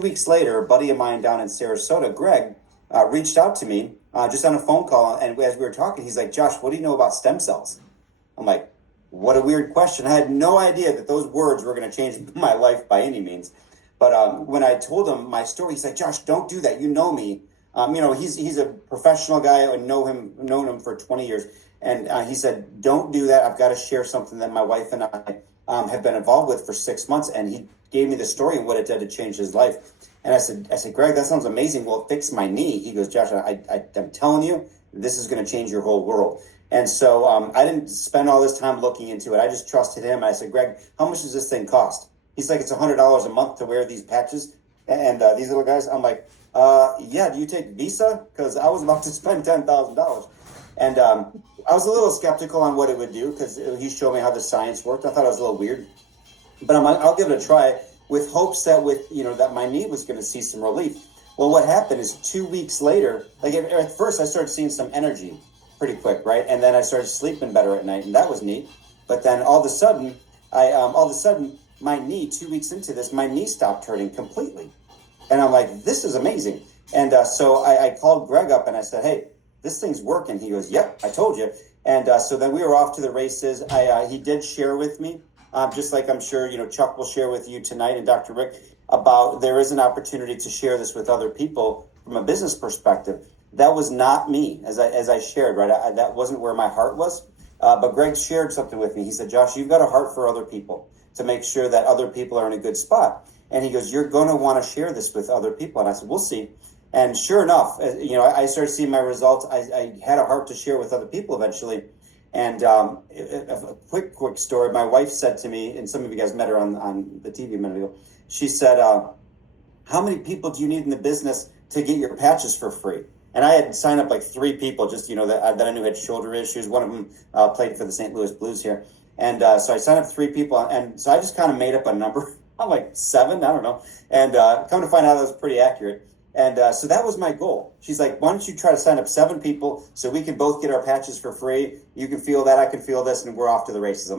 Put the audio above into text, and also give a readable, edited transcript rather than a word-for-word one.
weeks later, a buddy of mine down in Sarasota, Greg, reached out to me just on a phone call. And as we were talking, he's like, Josh, what do you know about stem cells? I'm like, what a weird question. I had no idea that those words were going to change my life by any means. But when I told him my story, he's like, Josh, don't do that. You know me. He's a professional guy. I known him for 20 years. And he said, don't do that. I've got to share something that my wife and I have been involved with for 6 months. And he gave me the story and what it did to change his life. And I said, Greg, that sounds amazing. Well, it fixed my knee. He goes, Josh, I'm telling you, this is going to change your whole world. And so I didn't spend all this time looking into it. I just trusted him. I said, Greg, how much does this thing cost? He's like, it's $100 a month to wear these patches and these little guys. I'm like, yeah, do you take Visa? Because I was about to spend $10,000. And I was a little skeptical on what it would do because he showed me how the science worked. I thought it was a little weird. But I'm like, I'll give it a try with hopes that that my knee was going to see some relief. Well, what happened is 2 weeks later, like at first I started seeing some energy pretty quick, right? And then I started sleeping better at night, and that was neat. But then all of a sudden, my knee, 2 weeks into this, my knee stopped hurting completely. And I'm like, this is amazing. And so I called Greg up and I said, hey, this thing's working. He goes, yep, I told you. And so then we were off to the races. He did share with me, just like I'm sure, Chuck will share with you tonight and Dr. Rick, about there is an opportunity to share this with other people from a business perspective. That was not me, as I shared, right? That wasn't where my heart was. But Greg shared something with me. He said, Josh, you've got a heart for other people to make sure that other people are in a good spot. And he goes, you're going to want to share this with other people. And I said, we'll see. And sure enough, I started seeing my results. I had a heart to share with other people eventually. And a quick story. My wife said to me, and some of you guys met her on the TV a minute ago. She said, how many people do you need in the business to get your patches for free? And I had signed up like 3 people, just, that I knew had shoulder issues. One of them played for the St. Louis Blues here. And so I signed up 3 people. And so I just kind of made up a number. I'm like 7, I don't know. And come to find out, that was pretty accurate. And so that was my goal. She's like, why don't you try to sign up 7 people so we can both get our patches for free? You can feel that, I can feel this, and we're off to the races. I'm like,